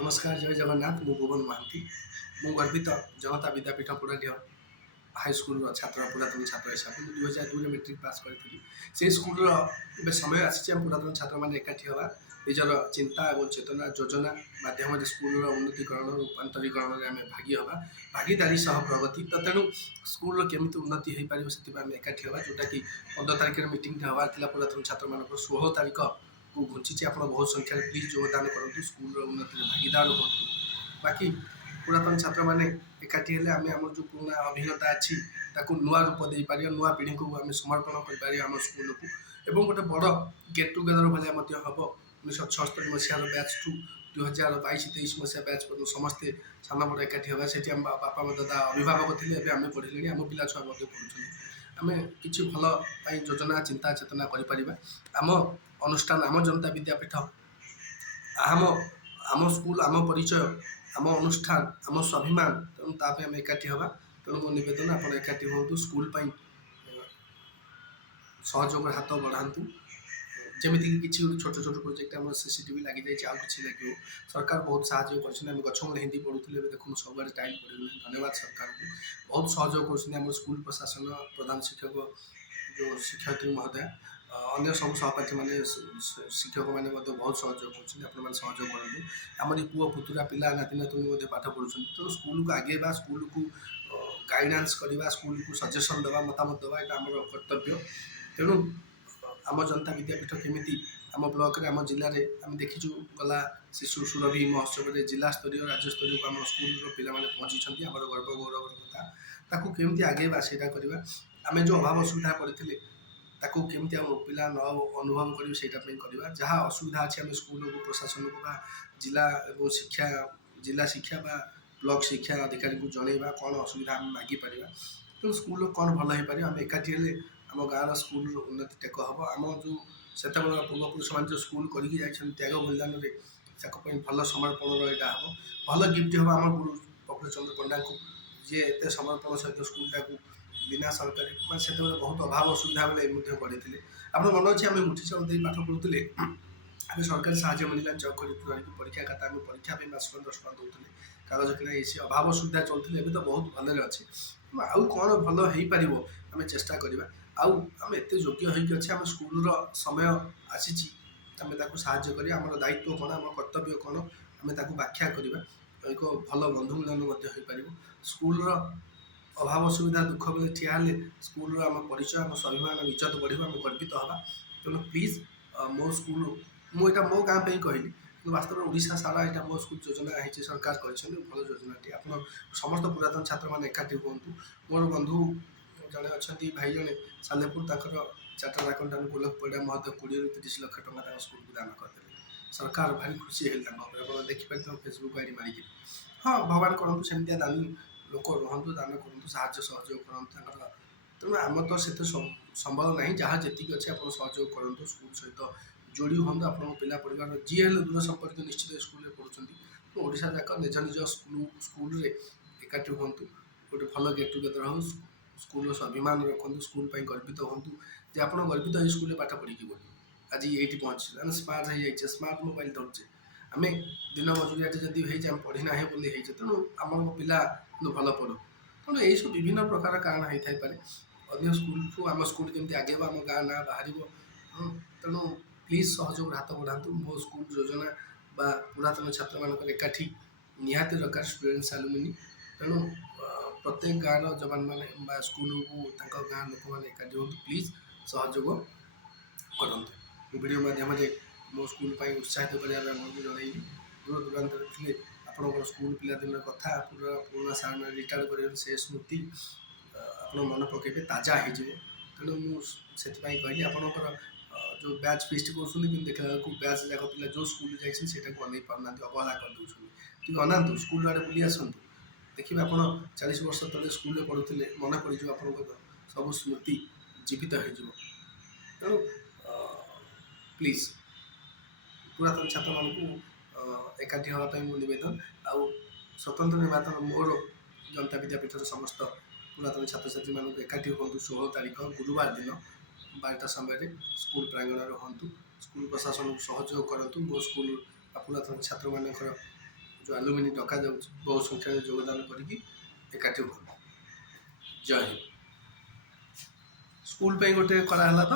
नमस्कार जय जगन्नाथ मु भुवन महांती मु गर्वित जनता विद्यापीठ पुराढिया हाईस्कूल छात्र पुरातन छात्र हिसाब से 2002 मेट्रिक पास करी से स्कूल समय आसी पुरातन छात्र मैंने एकाठी हवा निजर चिंता और चेतना योजना मध्यम स्कूल उन्नतिकरण रूपांतरीकरण में आम भागी हवा भागीदारी सह प्रगति तो तेणु स्कूल केमी उन्नति हो पार से आम एकाठी हवा जोटा कि 15 तारिख मीटिंग हबार पुरातन छात्र मान 16 तारिख को घुंची आप बहुत संख्यार प्लीज योगदान करूँ स्कूल उन्नति भागीदार हूँ बाकी पुरातन छात्र मैंने एकाठी हेले आम आम जो पुराना अभिज्ञता अच्छी नुआ रूप दे पार नुआ पीढ़ी को आम समर्पण कर स्कूल को एवं गोटे बड़ गेट टुगेदर भाया हम 1976 मसीहार बैच टू 2022-23 मसीहा बैच समस्ते सान बड़ एकाठी हाँ से बापा दादा अभिभावक थे आम पढ़े आम पिला छुआ पढ़ुं आम कि भल योजना चिंता चेतना करम अनुष्ठान आम जनता विद्यापीठ आम आम स्कूल आम परिचय आम अनुष्ठान आम स्वाभिमान तेणु ताप आम एकाठी हवा तेणु मो नवेदन आप एकाठी हूँ स्कूल सहयोग हाथ बढ़ातु जमीक किसी छोट छोट प्रोजेक्ट आम सीसीटीवी लगी जाए कि लगे सरकार बहुत साहय कर गछ मूल हिंदी पढ़ुले देखो सब टाइल पड़े धन्यवाद सरकार को बहुत सहयोग कर स्कूल प्रशासन प्रधान शिक्षक जो शिक्षयित्री महोदय अन्य सब सहपाठी मैंने शिक्षक मैंने बहुत सहयोग कर सहयोग करूँ आमरी पुओ पुतुरा पिला नाती नातुणी पाठ पढ़ुं तेणु स्कूल को आगे स्कूल को गाइडेंस करवा स्कूल को सजेसन देवा मतामत देवा यहाँ आम कर्तव्य तेणु आम जनता विद्यापीठ केमी आम ब्लॉक रे आम जिले में आम देखीचु गला शिशु सुरभि महोत्सव में जिला स्तरीय राज्य स्तरीय को आम स्कूल पिला माने पहुँची आम गर्व गौरव कथा ताकू केमती आगे सेटा करवा आम जो अभाव असुविधा पड़ते ताकू केमती आम पिला न अनुभव करवा जहाँ असुविधा अच्छी आम स्कूल को प्रशासन को जिला और शिक्षा जिला शिक्षा ब्लॉक शिक्षा अधिकारी को जनइबा कौन असुविधा आम मागिपर तो स्कूल कौन भल हो पार आम एकाठी हेले आम गाँव स्कूल उन्नति टेक हम आम जो से पूर्वपुरुष मैंने जो स्कूल करके त्याग बलिदान में भल समर्पण यहाँ हम भल गिफ्ट हम आम गुरु प्रफुल्ल चंद्र पंडा को जी एत समर्पण सहित स्कूलटा को बिना सरकारी मैं से बहुत अभाव असुविधा बेले पढ़े आप मन अच्छे आम मुठी चाउल पाठ पढ़ुले आम सरकारी साहय मिलला चक परीक्षा खाता आम परीक्षा मासक 10 टका दूसरे कागज किना ये अभाव असुविधा चलते तो बहुत भले अच्छे आउ कौन भल हो पार आम चेष्टा करवा आम एत योग्य होगी आम स्कूल समय आसी आम साहय कर आम दायित्व कौन आम कर्तव्य कौन आम व्याख्या करवा एक भल बंधु मिलन हो पार स्कूल अभाव असुविधा दुख बेले ठिया स्कूल आम परिचय आम स्वाभिमान इज्जत बढ़ आम गर्वित हवा तेणु प्लीज मो स्कूल मुझा मो गाँव पे कहली वास्तव में ओडिशा सारा यहाँ मो स्कूल योजना है सरकार कर भल योजना आप समस्त पुरातन छात्र मैंने एकाठी हूँ मोर बंधु जड़े अच्छा भाई जड़े सालेपुर तक चार्टर्ड अकाउंटेंट गोलख परिड़ा महोदय 20-30 लाख टका स्कूल को दान करते सरकार भारी खुशी है आप देखिपार फेसबुक आईडी मारिक हाँ भगवान करूँ सेमती दानी लोक रुहतु दान करूँ साहय सहयोग करूँ तेणु आम तो से संबल ना जहाँ जी अच्छे आप सहयोग करूँ स्कूल सहित जोड़ी हूँ आप पिला परिवार जी हेल्ले दूर संपर्क निश्चित स्कूल पढ़ुं तो ओडिशा जाक निज निज स्कूल एकाठी हूँ गोटे भल गेट टुगेदर हो स्कूल स्वाभिमान रखु स्कूल गर्वित हूँ जे आप गर्वित हो स्कूल पाठ पढ़ी बोली आज ये पहुँचे स्मार्ट हो जाए स्मार्ट मोबाइल धरचे आम दिन मजुरिया जदि हो पढ़ी ना बोली तेणु आम पिला भल पढ़ु तेणु यही सब विभिन्न प्रकार कारण होता है अन्य स्कूल को आम स्कूल केमती आगे आम गाँ ना बाहर तेणु प्लीज सहयोग हाथ बढ़ातु मो स्कूल योजना पुरातन छात्र मान एकाठी निहाती दरकार स्टूडेंट्स आलुमिनी तेणु प्रत्येक गाँव जवान मैंने स्कूल को गाँ लोक मैंने एकाठी हूँ प्लीज सहयोग करते वीडियो माध्यम मो स्कूल उत्साहित कराया जनइबी दूर दूरांत थे आप स्कूल पिलादिन कथा पूरा पुराना सार मैंने रिटायर कर से स्मृति आप मन पकड़े ताजा हो तेणु मुझे कहली आपंकर जो बैच फिस्ट कर देखा बैच जाक पिला जो स्कूल जाटा को अन पाना अवहेला कर अना स्कूल आड़े बुली आसतु देखिए आप 40 वर्ष तले स्कूल पढ़ुले मन पड़ आप सब स्मृति जीवित हो तेणु प्लीज पुरातन छात्र मानू एकाठी हाँपाई मो नवेदन आउ स्वतंत्र निर्वाचन मोर जनता विद्यापीठ समस्त पुरातन छात्र छात्री मानू एकाठी हूँ 16 तारिख गुरुवार दिन 12टा समय स्कूल प्रांगण हूँ स्कूल प्रशासन को सहयोग करूँ मो स्कूल पुरातन छात्र मानकर ଯେଉଁ ଆଲୁମିନି ଡକାଯାଉଛି ବହୁ ସଂଖ୍ୟାରେ ଯୋଗଦାନ କରିକି ଏକାଠି ହୁଅନ୍ତି। ଜୟ ହିନ୍ଦ। ସ୍କୁଲ ପାଇଁ ଗୋଟେ କରାହେଲା ତ।